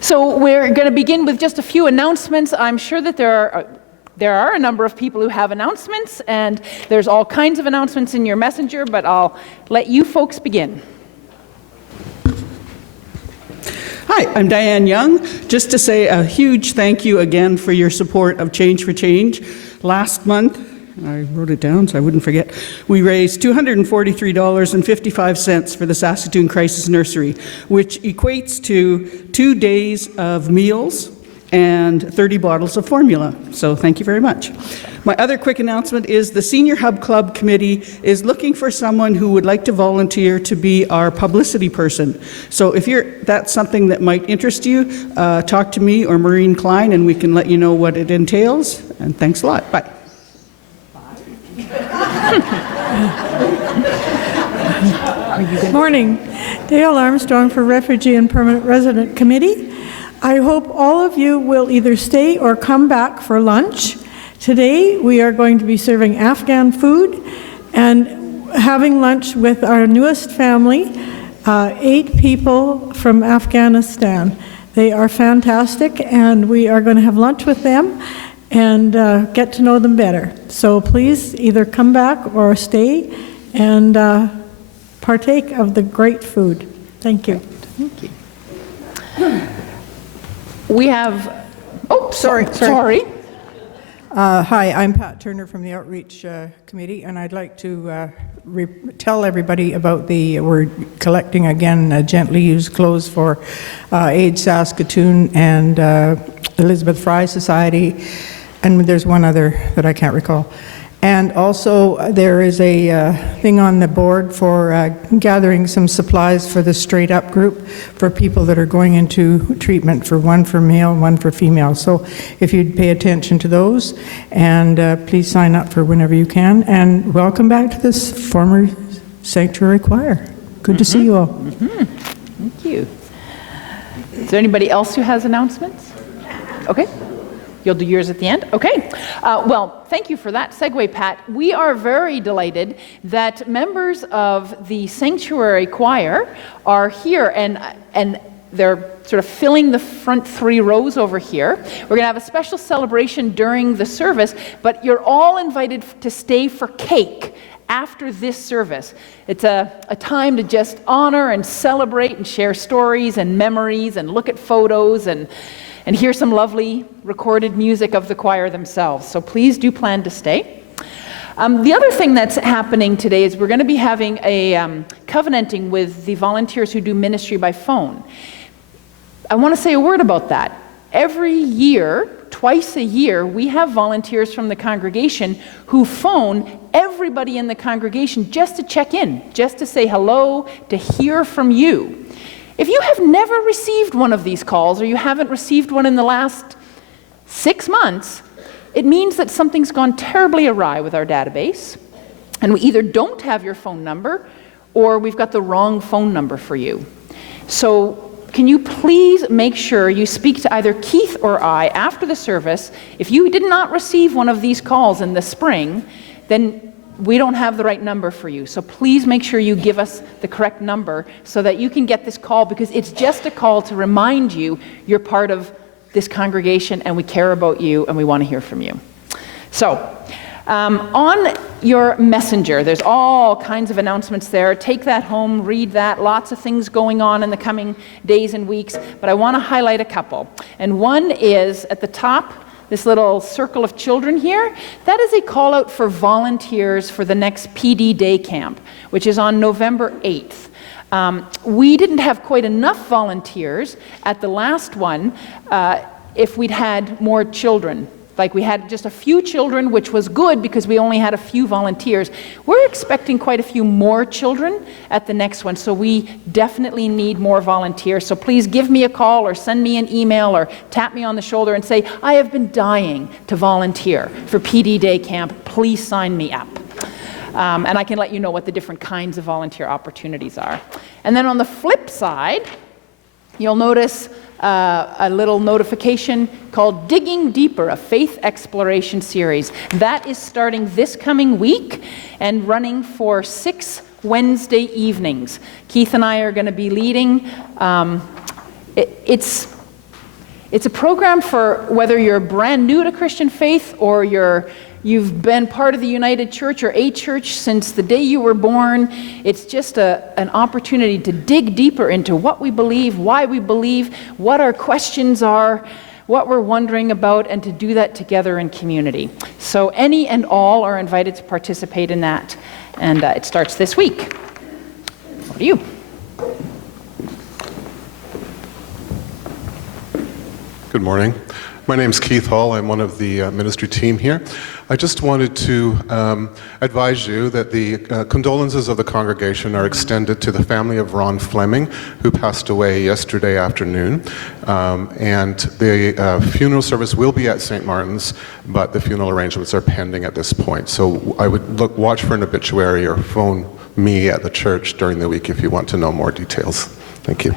So we're going to begin with just a few announcements. I'm sure that there are a number of people who have announcements, and there's all kinds of announcements in your messenger, but I'll let you folks begin. Hi, I'm Diane Young. Just to say a huge thank you again for your support of Change for Change. Last month, I wrote it down so I wouldn't forget, we raised $243.55 for the Saskatoon Crisis Nursery, which equates to 2 days of meals and 30 bottles of formula. So thank you very much. My other quick announcement is the Senior Hub Club Committee is looking for someone who would like to volunteer to be our publicity person. So if that's something that might interest you, talk to me or Maureen Klein and we can let you know what it entails. And thanks a lot. Bye. Good morning. Dale Armstrong for Refugee and Permanent Resident Committee. I hope all of you will either stay or come back for lunch. Today we are going to be serving Afghan food and having lunch with our newest family, 8 people from Afghanistan. They are fantastic and we are going to have lunch with them and get to know them better. So please either come back or stay and partake of the great food. Thank you. Thank you. We have, sorry. Hi, I'm Pat Turner from the Outreach Committee, and I'd like to tell everybody about we're collecting again gently used clothes for AIDS Saskatoon and Elizabeth Fry Society, and there's one other that I can't recall. And also there is a thing on the board for gathering some supplies for the Straight Up group for people that are going into treatment, for one for male, one for female. So if you'd pay attention to those, and please sign up for whenever you can. And welcome back to this former Sanctuary Choir. Good to see you all. Thank you. Is there anybody else who has announcements? Okay. You'll do yours at the end? Okay. Well, thank you for that segue, Pat. We are very delighted that members of the Sanctuary Choir are here, and they're sort of filling the front 3 rows over here. We're going to have a special celebration during the service, but you're all invited to stay for cake after this service. It's a time to just honor and celebrate and share stories and memories and look at photos and hear some lovely recorded music of the choir themselves. So please do plan to stay. The other thing that's happening today is we're going to be having a covenanting with the volunteers who do ministry by phone. I want to say a word about that. Every year, twice a year, we have volunteers from the congregation who phone everybody in the congregation just to check in, just to say hello, to hear from you. If you have never received one of these calls, or you haven't received one in the last 6 months, it means that something's gone terribly awry with our database, and we either don't have your phone number, or we've got the wrong phone number for you. So can you please make sure you speak to either Keith or I after the service? If you did not receive one of these calls in the spring, then we don't have the right number for you. So please make sure you give us the correct number so that you can get this call, because it's just a call to remind you you're part of this congregation and we care about you and we want to hear from you. So on your messenger, there's all kinds of announcements there. Take that home, read that. Lots of things going on in the coming days and weeks, but I want to highlight a couple. And one is at the top, this little circle of children here, that is a call out for volunteers for the next PD Day Camp, which is on November 8th. We didn't have quite enough volunteers at the last one if we'd had more children. Like we had just a few children, which was good because we only had a few volunteers. We're expecting quite a few more children at the next one, so we definitely need more volunteers. So please give me a call or send me an email or tap me on the shoulder and say, I have been dying to volunteer for PD Day Camp. Please sign me up. And I can let you know what the different kinds of volunteer opportunities are. And then on the flip side, you'll notice a little notification called Digging Deeper, a faith exploration series. That is starting this coming week and running for 6 Wednesday evenings. Keith and I are going to be leading. It's It's a program for whether you're brand new to Christian faith or you've been part of the United Church or a church since the day you were born. It's just an opportunity to dig deeper into what we believe, why we believe, what our questions are, what we're wondering about, and to do that together in community. So any and all are invited to participate in that, and it starts this week. Over to you. Good morning. My name's Keith Hall. I'm one of the ministry team here. I just wanted to advise you that the condolences of the congregation are extended to the family of Ron Fleming, who passed away yesterday afternoon. And the funeral service will be at St. Martin's, but the funeral arrangements are pending at this point. So I would watch for an obituary or phone me at the church during the week if you want to know more details. Thank you.